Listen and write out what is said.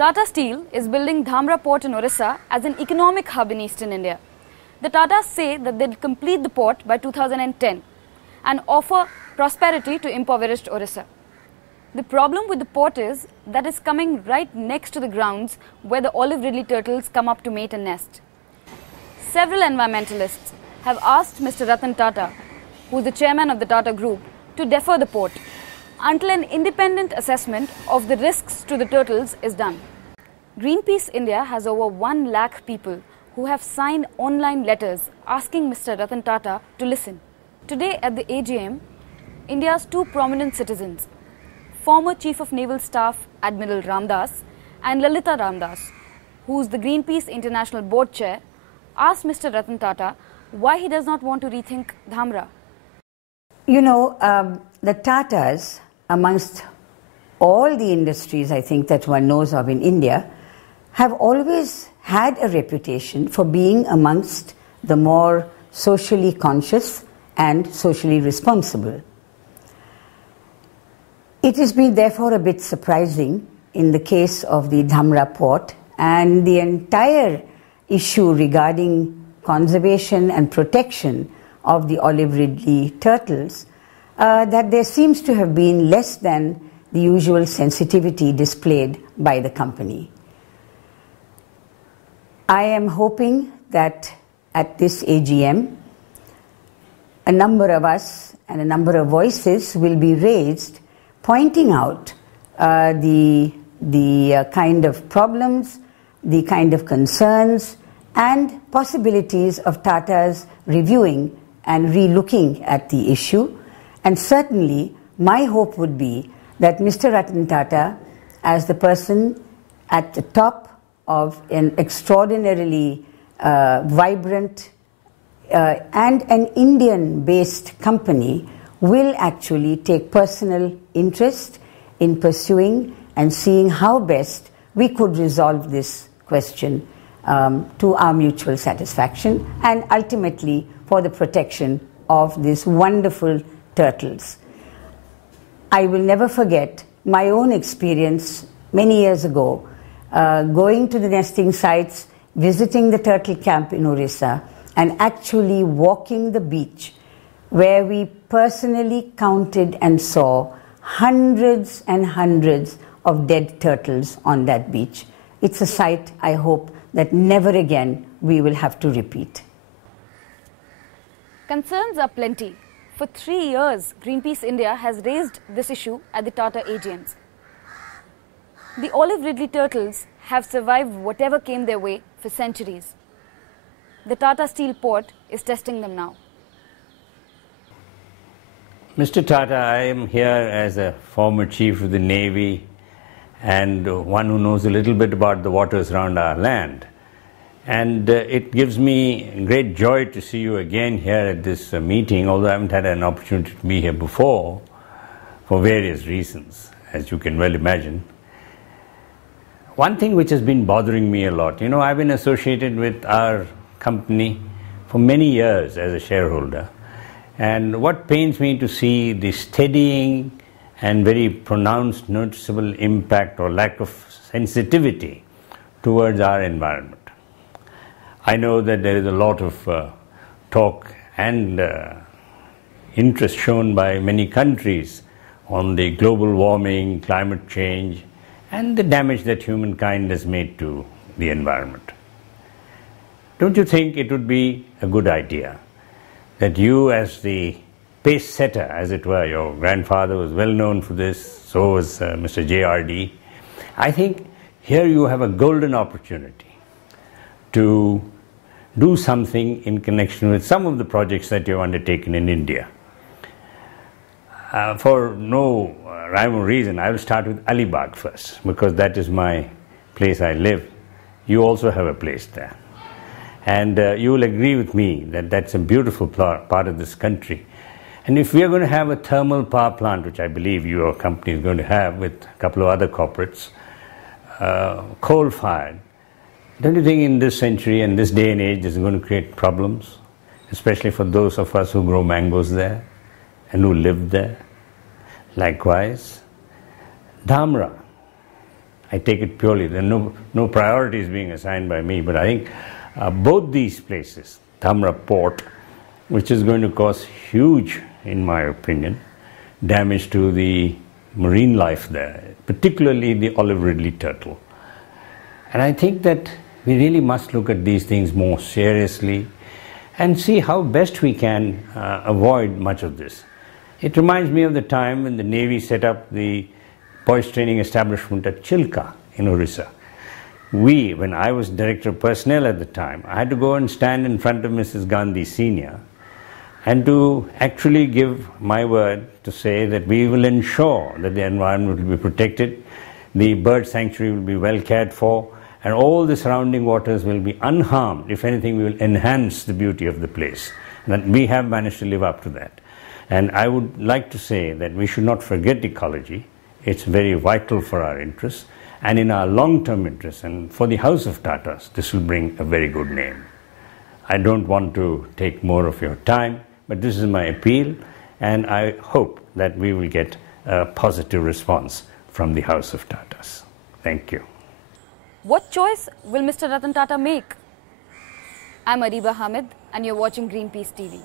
Tata Steel is building Dhamra port in Orissa as an economic hub in eastern India. The Tatas say that they'll complete the port by 2010 and offer prosperity to impoverished Orissa. The problem with the port is that it's coming right next to the grounds where the olive ridley turtles come up to mate and nest. Several environmentalists have asked Mr. Ratan Tata, who is the chairman of the Tata Group, to defer the port until an independent assessment of the risks to the turtles is done. Greenpeace India has over 1 lakh people who have signed online letters asking Mr. Ratan Tata to listen. Today at the AGM, India's 2 prominent citizens, former Chief of Naval Staff Admiral Ramdas and Lalita Ramdas, who is the Greenpeace International Board Chair, asked Mr. Ratan Tata why he does not want to rethink Dhamra. You know, the Tatas, amongst all the industries I think that one knows of in India, have always had a reputation for being amongst the more socially conscious and socially responsible. It has been therefore a bit surprising in the case of the Dhamra port and the entire issue regarding conservation and protection of the olive ridley turtles that there seems to have been less than the usual sensitivity displayed by the company. I am hoping that at this AGM, a number of us and a number of voices will be raised pointing out the kind of problems, the kind of concerns and possibilities of Tata's reviewing and re-looking at the issue. And certainly my hope would be that Mr. Ratan Tata, as the person at the top of an extraordinarily vibrant and an Indian-based company, will actually take personal interest in pursuing and seeing how best we could resolve this question to our mutual satisfaction and ultimately for the protection of these wonderful turtles. I will never forget my own experience many years ago going to the nesting sites, visiting the turtle camp in Orissa and actually walking the beach where we personally counted and saw hundreds and hundreds of dead turtles on that beach. It's a sight I hope that never again we will have to repeat. Concerns are plenty. For 3 years, Greenpeace India has raised this issue at the Tata AGMs. The olive ridley turtles have survived whatever came their way for centuries. The Tata Steel port is testing them now. Mr. Tata, I am here as a former Chief of the Navy and one who knows a little bit about the waters around our land. And it gives me great joy to see you again here at this meeting, although I haven't had an opportunity to be here before for various reasons, as you can well imagine. One thing which has been bothering me a lot, I've been associated with our company for many years as a shareholder. And what pains me to see the steadying and very pronounced noticeable impact or lack of sensitivity towards our environment. I know that there is a lot of talk and interest shown by many countries on the global warming, climate change, and the damage that humankind has made to the environment. Don't you think it would be a good idea that you, as the pace setter, as it were, your grandfather was well known for this, so was Mr. JRD, I think here you have a golden opportunity to do something in connection with some of the projects that you have undertaken in India. For no rhyme or reason, I will start with Alibag first, because that is my place I live. You also have a place there. And you will agree with me that that's a beautiful part of this country. And if we are going to have a thermal power plant, which I believe your company is going to have with a couple of other corporates, coal-fired, don't you think in this century and this day and age this is going to create problems, especially for those of us who grow mangoes there and who live there? Likewise, Dhamra. I take it purely. There are no priorities being assigned by me, but I think both these places, Dhamra port, which is going to cause huge, in my opinion, damage to the marine life there, particularly the olive ridley turtle. And I think that we really must look at these things more seriously and see how best we can avoid much of this. It reminds me of the time when the Navy set up the boys training establishment at Chilka in Orissa. When I was Director of Personnel at the time, I had to go and stand in front of Mrs. Gandhi Senior and to actually give my word to say that we will ensure that the environment will be protected, the bird sanctuary will be well cared for, and all the surrounding waters will be unharmed. If anything, we will enhance the beauty of the place. And that we have managed to live up to that. And I would like to say that we should not forget ecology. It's very vital for our interests and in our long-term interests. And for the House of Tatas, this will bring a very good name. I don't want to take more of your time, but this is my appeal, and I hope that we will get a positive response from the House of Tatas. Thank you. What choice will Mr. Ratan Tata make? I'm Areeba Hamid, and you're watching Greenpeace TV.